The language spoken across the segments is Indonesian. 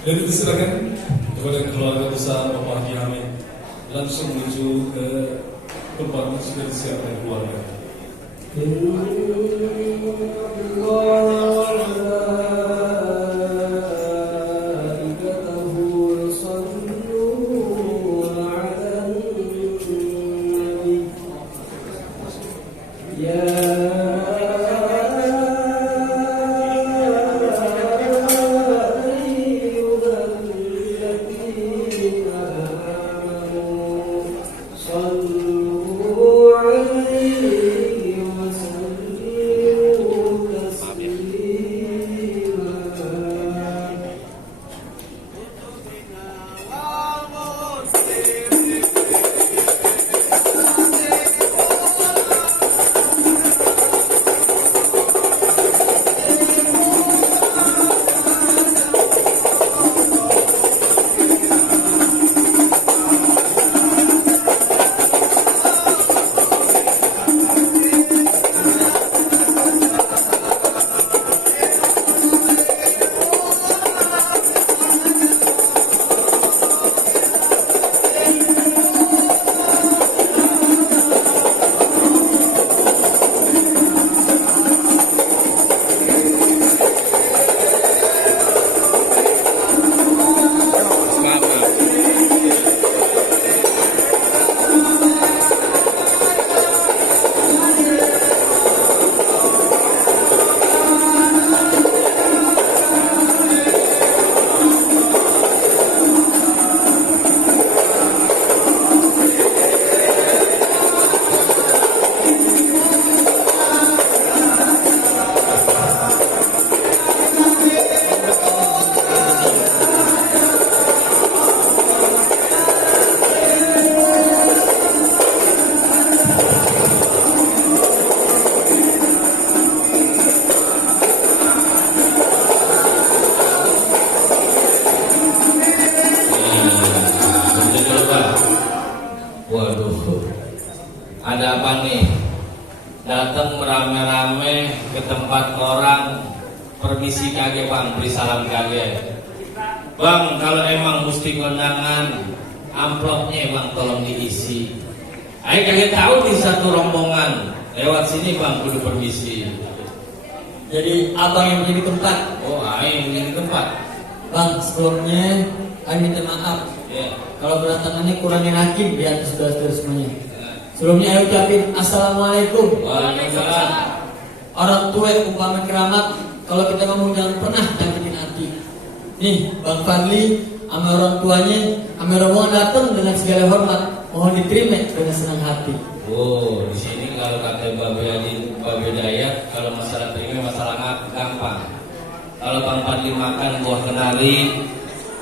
Dan itu silakan kepada keluarga besar Bapak Haji Hamid langsung menuju ke tempat yang sudah disiapkan keluarga. Ada apa nih? Datang rame-rame ke tempat orang, permisi kage bang, beri salam kage. Bang, kalau emang mesti kondangan, amplopnya bang tolong diisi. Ayo kagak tahu di satu rombongan lewat sini bang, kudu permisi. Jadi abang yang menjadi tempat. Oh, ayo yang menjadi tempat. Bang, sebelumnya kami minta maaf. Ya. Kalau kedatangannya kurangin hakim di atas saudara-saudara semuanya. Sebelumnya saya ucapin assalamualaikum. Waalaikumsalam. Orang tua yang umpama keramat, kalau kita ngomong jangan pernah nyakitin hati. Nih, Bang Fadli sama orang tuanya, sama rombongan datang dengan segala hormat, mohon diterima dengan senang hati. Oh, di sini kalau kata Babe Dayat, kalau masalah terima masalah gampang. Kalau Bang Fadli makan buah kenari,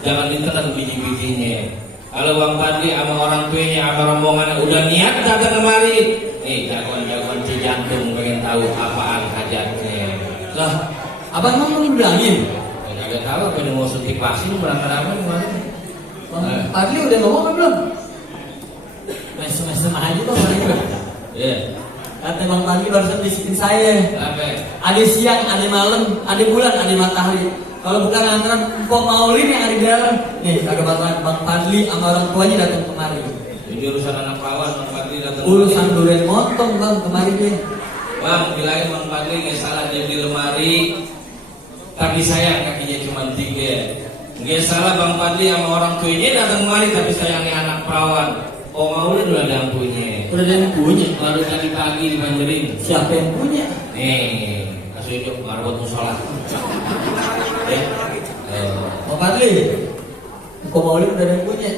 jangan ditelan biji-bijinya. Kalau Bang Fadli sama orang tuanya sama rombongan udah niat datang kemari, nih jagoan-jagoan jantung pengen tahu apaan hajatnya. Lah, abang mau bilangin? Kagak tahu apa yang mau suntik vaksin berapa-berapa kemarin. Bang Fadli udah ngomong apa belum? Mesem-mesem aja kok mereka. Iya. Kata Bang Fadli barusan bisikin saya. Apa? Ada siang, ada malam, ada bulan, ada matahari. Kalau bukan antara Mpok Maulin yang ada di dalam, nih kagak bakalan Bang Fadli sama orang tuanya datang kemari. Jadi urusan anak perawan Bang Fadli datang. Urusan durian motong bang kemarin deh. Bang, bilangin Bang Fadli nggak salah dia di lemari, tapi sayang kakinya cuma 3. Nggak salah Bang Fadli sama orang tuanya datang kemari, tapi sayangnya anak perawan. Oh Maulin udah ada yang punya. Udah ada yang punya. Baru tadi pagi dibanjerin. Siapa yang punya? Nih, kasih hidup marbot musola. Bang Fadli, Mpok Maulin udah ada yang punya.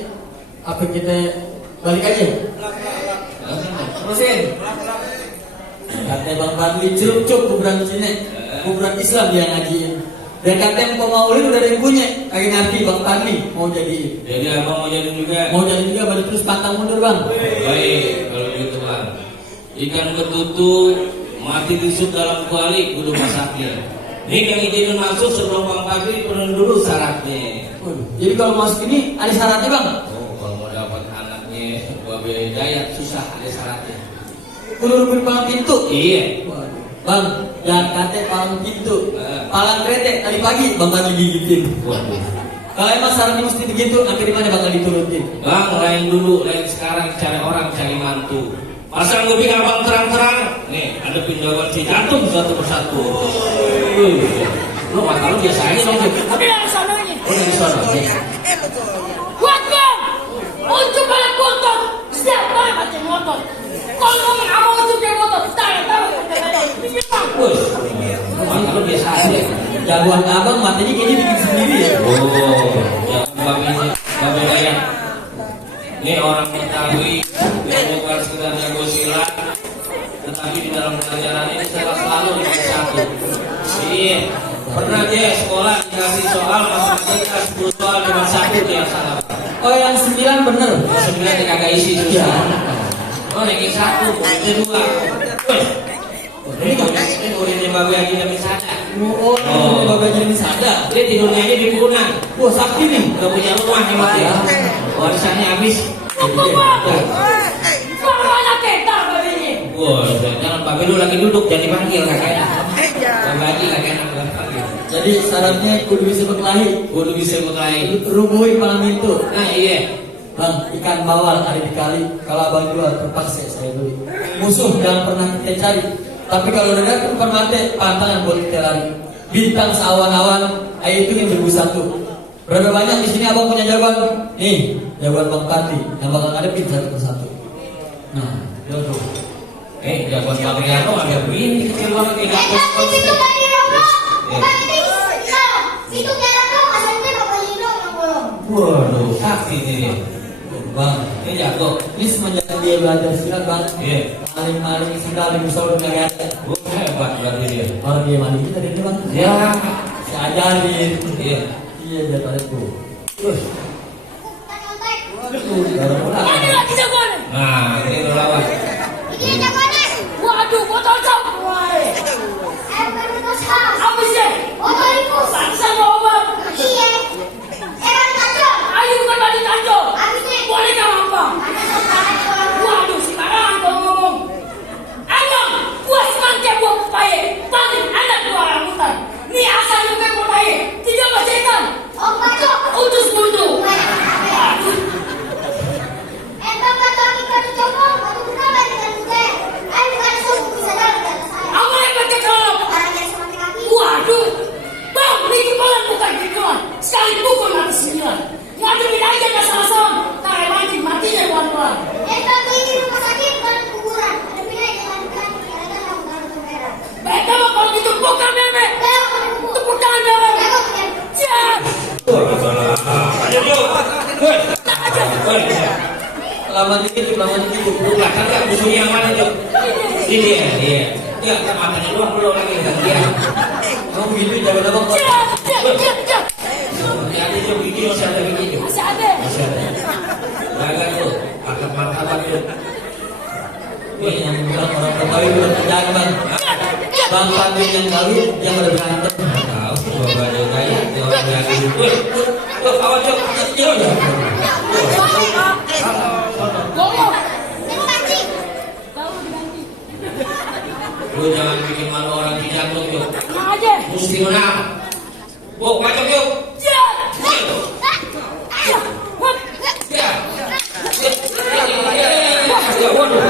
Apa kita balik aja? Terusin. Kata Bang Fadli celup-celup kuburan Cina, kuburan Islam dia ngajiin. Dan kata Mpok Maulin udah ada yang punya. Kagak ngerti Bang Fadli mau jadi. Jadi abang mau jadi juga. Mau jadi juga balik terus pantang mundur bang. Baik, kalau gitu bang. Ikan ketutu mati disut dalam kuali kudu masaknya. Nih yang izinin masuk sebelum Bang Fadli penuh dulu syaratnya. Jadi kalau masuk ini ada syaratnya bang? Oh, kalau mau dapat anaknya Babe Dayat susah, ada syaratnya. Kudu rubin palang pintu. Iya. Bang, jangan kate palang pintu. Palang kretek tadi pagi Bang Fadli gigitin. Waduh. Kalau emang syaratnya mesti begitu, nanti di mana bakal diturutin? Bang, lain dulu, lain sekarang cari orang, cari mantu. Pasang kuping abang terang-terang. Nih, ada pinjaman si jantung satu persatu. Lu mata lu biasa aja dong. Udah dari sana ini. Udah di sana. Kuat bang. Untuk balap motor. Setiap kali baca motor. Kalau ngomong apa untuk dia motor? Tahu. Wih, lu mata lu biasa aja. Jagoan abang matanya kayaknya bikin sendiri ya. Oh, jangan babi gaya. Ini orang Betawi yang bukan sekedar jago silat, tetapi di dalam pelajaran ini selalu nomor satu. Iya, pernah dia sekolah dikasih soal matematika 10 soal cuma satu dia salah. Oh yang 9 bener. 9 dia kagak isi Iya. Oh yang 1, yang 2. Ini muridnya babi lagi nggak bisa ada. Oh, bapak jadi sadar. Dia tidurnya aja di punan. Wah sakti nih. Gak punya rumah hemat ya. Warisannya habis. Kuku bang. Bang banyak ketar babinya. Wah, jangan babi lu lagi duduk jadi panggil kakaknya. Babi lagi kakaknya panggil. Jadi syaratnya kudu bisa berkelahi. Kudu bisa berkelahi. Rubuhin malam itu. Nah iya. Bang, ikan bawal ada di kali. Kalau abang jual terpaksa saya beli. Musuh jangan pernah kita cari. Tapi kalau udah datang permate, pantangan boleh kita lari. Bintang seawan-awan, air itu yang 2001. Berapa banyak di sini abang punya jawaban? Nih, jawaban Bang Pati yang bakal ngadepin satu persatu. Nah, jodoh. Jawaban babi Ano ada begini kecil banget tidak Itu dari Roblox, bukan itu itu dari Roblox, asalnya Bapak Lino yang bolong. Waduh, sakti ini dia. Bang, Ini jago. ini semenjak dia belajar silat bang, Iya. maling-maling sendal di musola udah gak ada. Hebat berarti dia. Orang dia maling kita dari bang. Ya. Saya ajarin. Iya. Iya dia pada tuh. Kita nyontek. Ini lagi jagoan. Nah, ini lu lawan. Ini jagoannya. Waduh, botol cap. Bukan betul sah. Apa sih? Botol itu. Bangsa mau obat. Iya. Ewan kacau. Ayo bukan balik tanjung. Habisnya. Boleh kau apa? Ada sekarang orang. Waduh, sekarang kau ngomong. Abang, gua semangka buah pepaya. Paling anak gua rambutan. Nih asal juga pepaya. Tidak bacakan. Om kacau. Utus dulu. Bapak kami kadu coba. Aku kenapa dengan gue? Ayo bukan sungguh bisa dalam data saya. Apa yang baca kalau? Orang yang seperti kami. Waduh, bang, ini kepala bukan gituan. Sekali pukul mati 9. Ngadepin aja gak salah-salah. Tarik mancing matinya buan-buan. Bapak ini rumah sakit bukan kuburan. Ada pilih dengan bukan. Kira-kira kamu kartu merah. Baik, kalau gitu bukan meme. Belok pada buku. Tepuk tangan dong. Jago punya. Siap. Ayo, yuk. Lama dikit. Bukan, kan musuhnya yang mana, Jok? Ini dia. Ya, kan matanya doang belum lagi dia. Kamu gitu jago abang. Siap. Ya, ada Jok, bikin masih ada bikin, Jok. Masih ada. Masih ada. Jaga tuh, martabat tuh. Wih, yang bilang orang Betawi belum terjaga bang. Bang Pati yang kali yang udah berantem. Tahu, coba ada gaya, dia orang lagi. Wih, Jok, awas Jok. Jok. Ngomong. Terima kasih. Tahu diganti. Lu jangan bikin malu orang di jantung, Jok. Tenang aja. Mesti menang. Bok, macam Jok. Siap. Ya. Ya, waduh.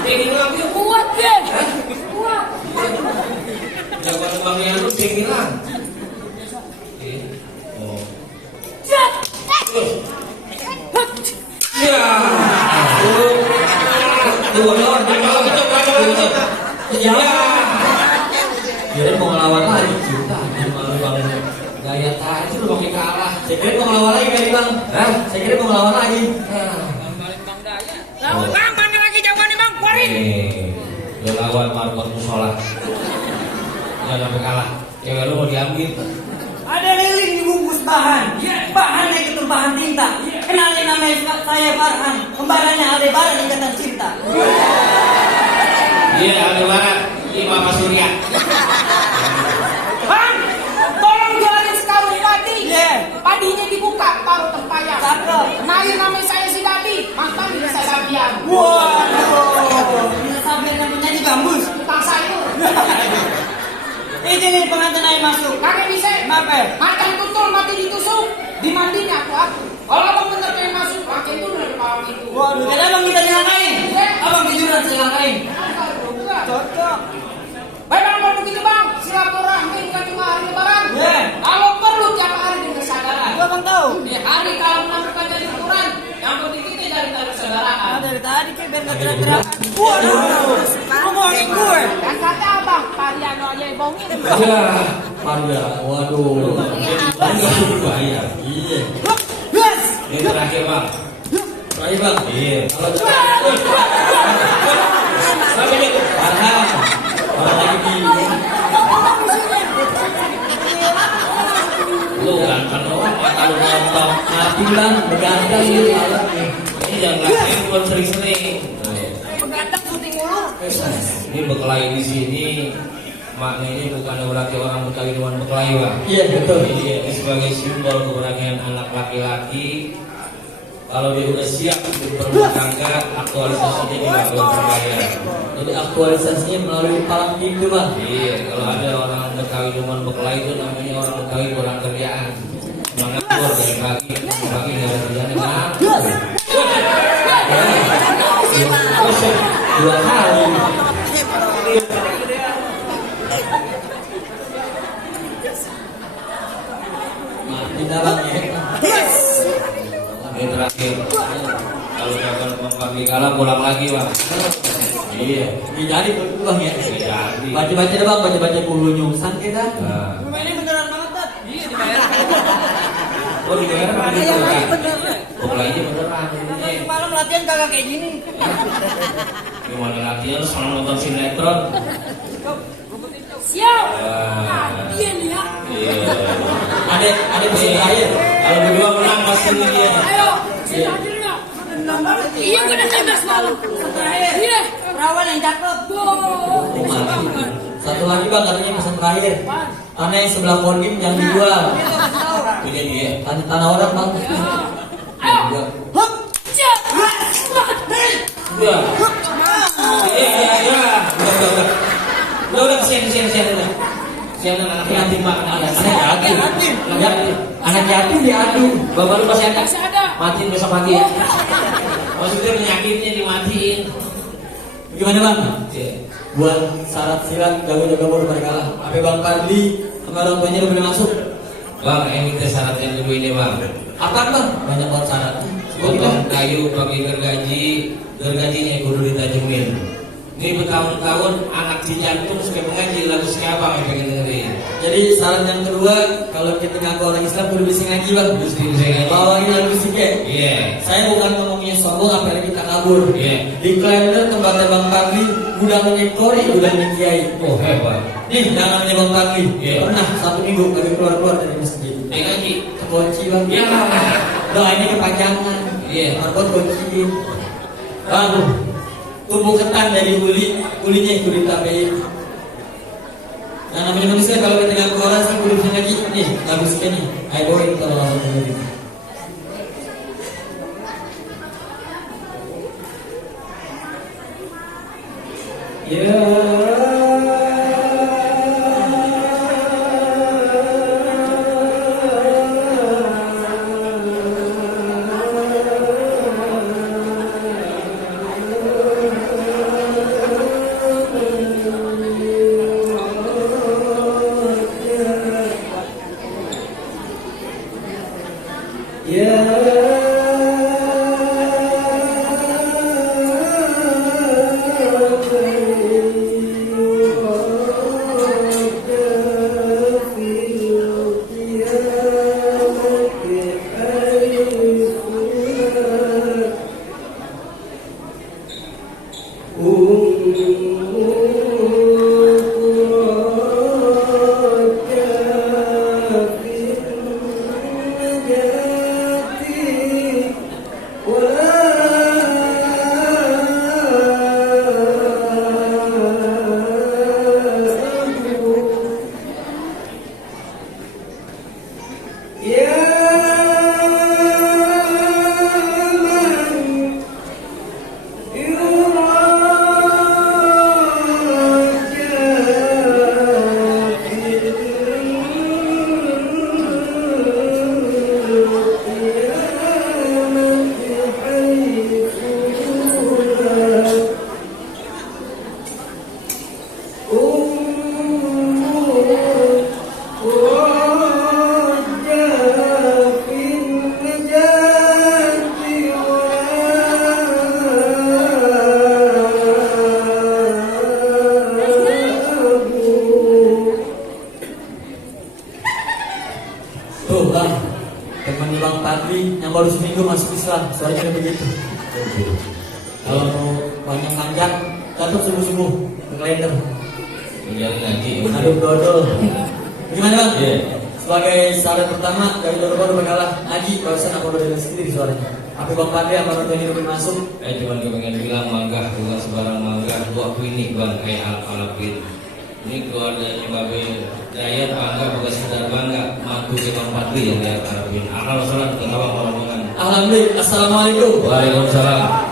Tinggi bilang, Jok. Kuat deh. Kuat. Jawaban abangnya lu tinggi bilang. Oh. Siap. Ya. Dua lawan, Ya. Kira mau ngelawan lagi kita. Malu banget. Gaya tadi lu pakai kalah. Saya kira mau ngelawan lagi kali bang. Hah? Saya kira mau ngelawan lagi. Lawan bang, mana lagi jawabannya bang? Keluarin. Lu lawan markot musola. Jangan sampai kalah. Cewek lu mau diambil. Ada lilin dibungkus bahan. Bahannya itu bahan tinta. Kenalin namanya saya Farhan. Kembarannya Aldebaran ikatan cinta. Iya, Aldebaran. Ini Mama Surya. Bang, tolong jualin sekarung padi. Iya. Padinya dibuka, taruh tempatnya. Cakep. Kenalin namanya saya si Dadi. Mantan di desa Sabian. Waduh. Ini sampai yang menyanyi gambus. Tukang sayur. Ini nih pengantin ayo masuk. Kakek bisa. Kenapa? Makan tutul mati ditusuk. Dimandi tahu? Di hari kalau melakukan jadi ukuran, yang penting kita dari tali persaudaraan. Dari tadi kayak biar nggak teriak-teriak. Waduh, ngomongin gue. Kan kata abang, Pariano aja yang bohongin. Ya, Maria, waduh. ini bahaya. Iya. Yes. Ini terakhir bang. Baik bang. Iya. Sampai nih. Farhan. Orang lagi di. Lu kan kalau nonton. Mati bang, begadang ini. Ini jangan lagi belum sering-sering. Begadang syuting mulu. Ini berkelahi di sini. Maknanya bukan berarti orang Betawi dengan berkelahi bang. Iya betul. Iya, ini sebagai simbol keberanian anak laki-laki. Kalau dia udah siap berumah tangga, aktualisasinya juga belum terbayar. Jadi aktualisasinya melalui palang pintu bang. Iya, kalau ada orang Betawi dengan berkelahi itu namanya orang Betawi kurang kerjaan. Menganggur dari pagi nggak ada kerjaan nganggur. Dua kali. Mati dah bang ya. Ini terakhir. Kalau kapan pagi kalah pulang lagi bang. Iya, Jadi bang ya. jadi. Baca-baca dah bang, baca-baca kulo nyungsang kita. Nah, Ini beneran banget, Dad. iya dibayar. Oh dibayar apa Iya, gitu? bener. Pokoknya beneran. Tadi malam latihan kagak kayak gini. Gimana latihan lu sama nonton sinetron? Siap. Wah. Iya nih ya. Iya. Ada pesan terakhir. Kalau berdua menang pasti ini dia. Ayo, kita hadir nggak? Iya, gue udah tembak semalam. Iya. Perawan yang cakep. Mati. Satu lagi bang katanya pesan terakhir. Tanah yang sebelah kodim jangan dijual. Punya dia. Tanah orang bang. Ayo. Siap. Udah. Iya. Udah kesian udah. Kesian anak yatim pak. Anak yatim. Anak yatim diadu. Bapak lu masih ada? Masih ada. Matiin besok pagi ya. Maksudnya penyakitnya dimatiin. Gimana bang? Iya. Buat syarat silat jago-jago baru pada kalah. Apa bang Fadli sama orang tuanya udah boleh masuk? Bang, ini kita syarat yang kedua ini bang. Apaan bang? Banyak banget syarat. Potong kayu pakai gergajinya kudu ditajemin. Ini bertahun-tahun anak dijantung suka mengaji lagu siapa yang pengen dengerin. Jadi saran yang kedua, kalau kita ngaku orang Islam kudu bisa ngaji bang. Mesti bisa ngaji. Bawain lagu musiknya. Iya. Saya bukan ngomongnya sombong, apalagi kita kabur. Iya. Di Klender tempatnya Bang Fadli, gudangnya Kori, gudangnya Kiai. Oh hebat. Nih, jangannya Bang Fadli. Iya. Pernah satu minggu kami keluar-keluar dari masjid. Dia ngaji. Kekunci bang. Iya. Doanya kepanjangan. Iya. Marbot kunci. Bang, tumbuh ketan dari kulinya itu ditambahin. Nah namanya manusia kalau kita ngaku orang sih kudu bisa ngaji. Nih, lagu sekali nih. Ayo bawain kalau langsung dengerin. teman Bang Fadli yang baru seminggu masuk Islam, suaranya begitu. Kalau mau panjang-panjang, catat subuh-subuh ke kalender. Menjalin ngaji. Aduk dodol. Gimana Bang? Iya. Sebagai syarat pertama dari dodol baru bakalah ngaji, barusan aku udah dengar sendiri suaranya. Apa Bang Fadli sama orang tuanya udah masuk? Cuman gue pengen bilang mangga, bukan sebarang mangga. Dua aku ini bang kayak alapin. Ini keluarganya Babe Dayat bangga, bukan sekedar bangga. Mantu ke Bang Fadli yang dia harapin. Akal salat ke abang orang. Alhamdulillah. Assalamualaikum. Waalaikumsalam.